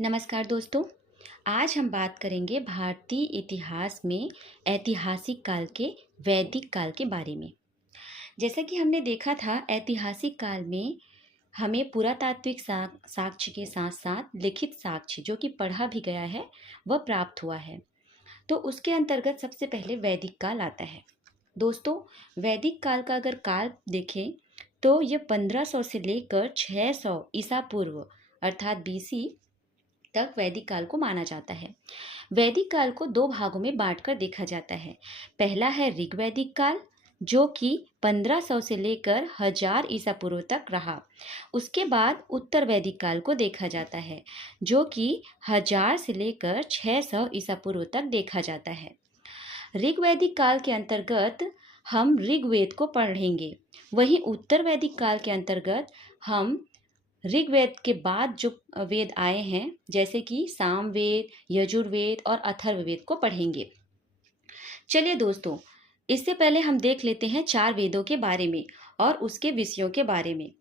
नमस्कार दोस्तों। आज हम बात करेंगे भारतीय इतिहास में ऐतिहासिक काल के वैदिक काल के बारे में। जैसा कि हमने देखा था, ऐतिहासिक काल में हमें पुरातात्विक साक्ष्य के साथ साथ लिखित साक्ष्य जो कि पढ़ा भी गया है वह प्राप्त हुआ है। तो उसके अंतर्गत सबसे पहले वैदिक काल आता है। दोस्तों, वैदिक काल का अगर काल देखें तो ये 1500 से लेकर 600 ईसा पूर्व अर्थात बीसी तक वैदिक काल को माना जाता है। वैदिक काल को दो भागों में बांटकर देखा जाता है। पहला है ऋग्वैदिक काल, जो कि 1500 से लेकर 1000 ईसा पूर्व तक रहा। उसके बाद उत्तर वैदिक काल को देखा जाता है, जो कि 1000 से लेकर 600 ईसा पूर्व तक देखा जाता है। ऋग्वैदिक काल के अंतर्गत हम ऋग्वेद को पढ़ेंगे। वहीं उत्तर वैदिक काल के अंतर्गत हम ऋग्वेद के बाद जो वेद आए हैं, जैसे कि सामवेद, यजुर्वेद और अथर्ववेद को पढ़ेंगे। चलिए दोस्तों, इससे पहले हम देख लेते हैं 4 वेदों के बारे में और उसके विषयों के बारे में।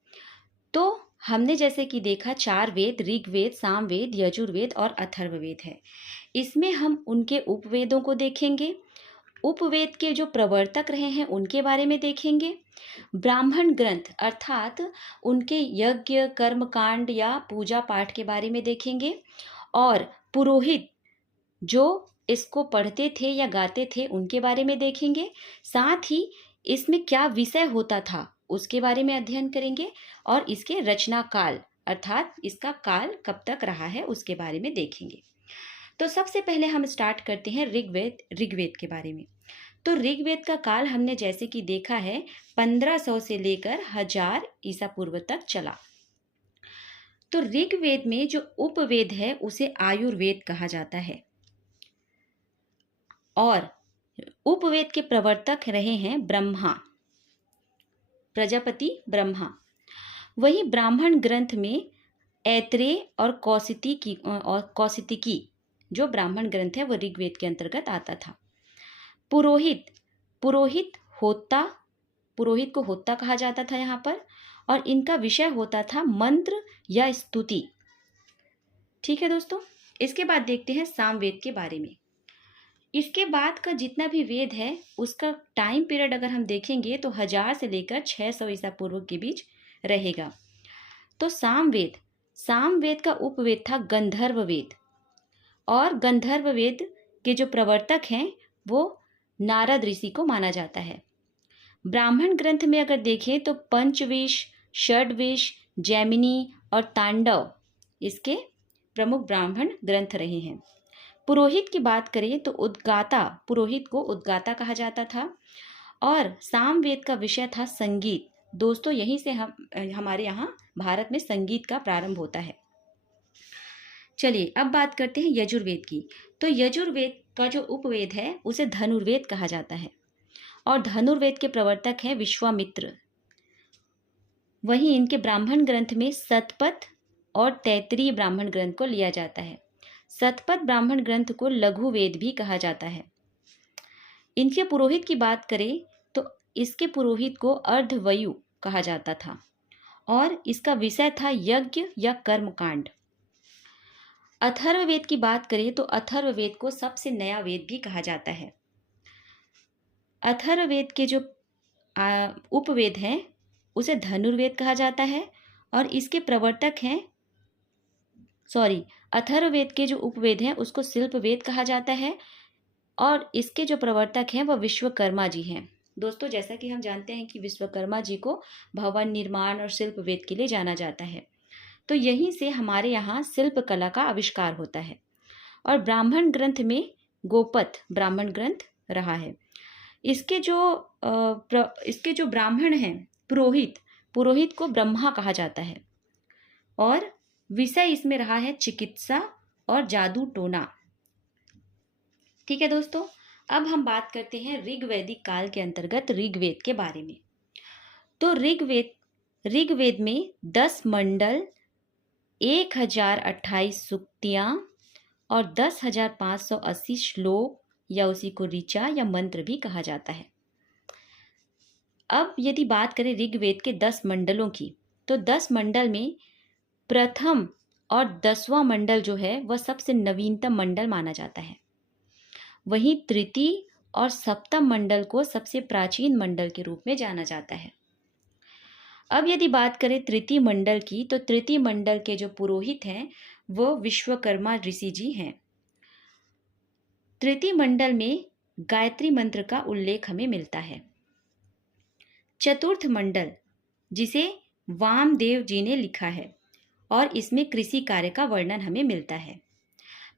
तो हमने जैसे कि देखा 4 वेद ऋग्वेद, सामवेद, यजुर्वेद और अथर्ववेद है। इसमें हम उनके उपवेदों को देखेंगे। उपवेद के जो प्रवर्तक रहे हैं उनके बारे में देखेंगे। ब्राह्मण ग्रंथ अर्थात उनके यज्ञ, कर्मकांड या पूजा पाठ के बारे में देखेंगे। और पुरोहित जो इसको पढ़ते थे या गाते थे उनके बारे में देखेंगे। साथ ही इसमें क्या विषय होता था उसके बारे में अध्ययन करेंगे। और इसके रचना काल अर्थात इसका काल कब तक रहा है उसके बारे में देखेंगे। तो सबसे पहले हम स्टार्ट करते हैं ऋग्वेद के बारे में। तो ऋग्वेद का काल हमने जैसे कि देखा है 1500 से लेकर 1000 ईसा पूर्व तक चला। तो ऋग्वेद में जो उपवेद है उसे आयुर्वेद कहा जाता है और उपवेद के प्रवर्तक रहे हैं ब्रह्मा, प्रजापति ब्रह्मा। वही ब्राह्मण ग्रंथ में ऐत्रेय और कौशितिकी जो ब्राह्मण ग्रंथ है वो ऋग्वेद के अंतर्गत आता था। पुरोहित होता, पुरोहित को होता कहा जाता था यहाँ पर, और इनका विषय होता था मंत्र या स्तुति। ठीक है दोस्तों, इसके बाद देखते हैं सामवेद के बारे में। इसके बाद का जितना भी वेद है उसका टाइम पीरियड अगर हम देखेंगे तो 1000 से लेकर 600 ईसा पूर्व के बीच रहेगा। तो सामवेद का उपवेद था गंधर्व वेद, और गंधर्व वेद के जो प्रवर्तक हैं वो नारद ऋषि को माना जाता है। ब्राह्मण ग्रंथ में अगर देखें तो पंचविश, षड्विश, जैमिनी और तांडव इसके प्रमुख ब्राह्मण ग्रंथ रहे हैं। पुरोहित की बात करें तो पुरोहित को उद्गाता कहा जाता था। और सामवेद का विषय था संगीत। दोस्तों, यहीं से हमारे यहाँ भारत में संगीत का प्रारंभ होता है। चलिए अब बात करते हैं यजुर्वेद की। तो यजुर्वेद का जो उपवेद है उसे धनुर्वेद कहा जाता है और धनुर्वेद के प्रवर्तक हैं विश्वामित्र। वहीं इनके ब्राह्मण ग्रंथ में सतपथ और तैत्तिरीय ब्राह्मण ग्रंथ को लिया जाता है। सतपथ ब्राह्मण ग्रंथ को लघु वेद भी कहा जाता है। इनके पुरोहित की बात करें तो इसके पुरोहित को अर्धवयु कहा जाता था और इसका विषय था यज्ञ या कर्मकांड। अथर्ववेद की बात करें तो अथर्ववेद को सबसे नया वेद भी कहा जाता है। अथर्ववेद के जो उपवेद हैं उसे धनुर्वेद कहा जाता है और इसके प्रवर्तक हैं अथर्ववेद के जो उपवेद हैं उसको शिल्पवेद कहा जाता है और इसके जो प्रवर्तक हैं वह विश्वकर्मा जी हैं। दोस्तों, जैसा कि हम जानते हैं कि विश्वकर्मा जी को भवन निर्माण और शिल्प वेद के लिए जाना जाता है। तो यहीं से हमारे यहाँ शिल्प कला का आविष्कार होता है। और ब्राह्मण ग्रंथ में गोपथ ब्राह्मण ग्रंथ रहा है। इसके जो ब्राह्मण हैं पुरोहित को ब्रह्मा कहा जाता है और विषय इसमें रहा है चिकित्सा और जादू टोना। ठीक है दोस्तों, अब हम बात करते हैं ऋग्वैदिक काल के अंतर्गत ऋग्वेद के बारे में। तो ऋग्वेद में 10 मंडल, 1028 सूक्तियाँ और 10,580 श्लोक या उसी को ऋचा या मंत्र भी कहा जाता है। अब यदि बात करें ऋग्वेद के 10 मंडलों की, तो 10 मंडल में प्रथम और 10वां मंडल जो है वह सबसे नवीनतम मंडल माना जाता है। वहीं तृतीय और सप्तम मंडल को सबसे प्राचीन मंडल के रूप में जाना जाता है। अब यदि बात करें तृतीय मंडल की, तो तृतीय मंडल के जो पुरोहित हैं वो विश्वकर्मा ऋषि जी हैं। तृतीय मंडल में गायत्री मंत्र का उल्लेख हमें मिलता है। चतुर्थ मंडल, जिसे वामदेव जी ने लिखा है और इसमें कृषि कार्य का वर्णन हमें मिलता है।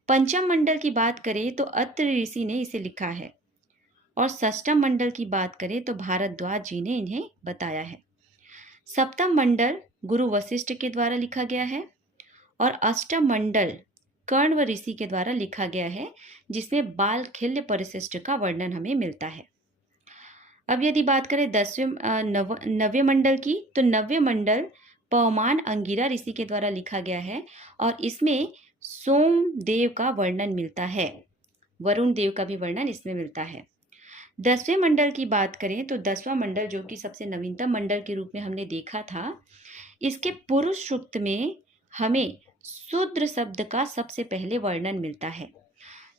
पंचम मंडल की बात करें तो अत्रि ऋषि ने इसे लिखा है और षष्ठम मंडल की बात करें तो भारद्वाज जी ने इन्हें बताया है। सप्तम मंडल गुरु वशिष्ठ के द्वारा लिखा गया है और अष्टम मंडल कण्व ऋषि के द्वारा लिखा गया है, जिसमें बालखिल्य परिशिष्ट का वर्णन हमें मिलता है। अब यदि बात करें नवे मंडल की, तो नवे मंडल पवमान अंगिरा ऋषि के द्वारा लिखा गया है और इसमें सोमदेव का वर्णन मिलता है। वरुण देव का भी वर्णन इसमें मिलता है। 10वें मंडल की बात करें तो 10वां मंडल, जो कि सबसे नवीनतम मंडल के रूप में हमने देखा था, इसके पुरुष सूक्त में हमें शूद्र शब्द का सबसे पहले वर्णन मिलता है।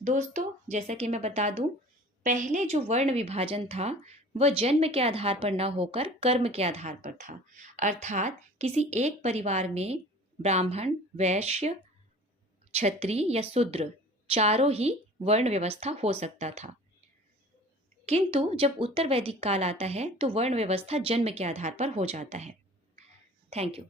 दोस्तों, जैसा कि मैं बता दूं, पहले जो वर्ण विभाजन था वह जन्म के आधार पर न होकर कर्म के आधार पर था। अर्थात किसी एक परिवार में ब्राह्मण, वैश्य, क्षत्रिय या शूद्र चारों ही वर्ण व्यवस्था हो सकता था। किंतु जब उत्तर वैदिक काल आता है तो वर्ण व्यवस्था जन्म के आधार पर हो जाता है। Thank you.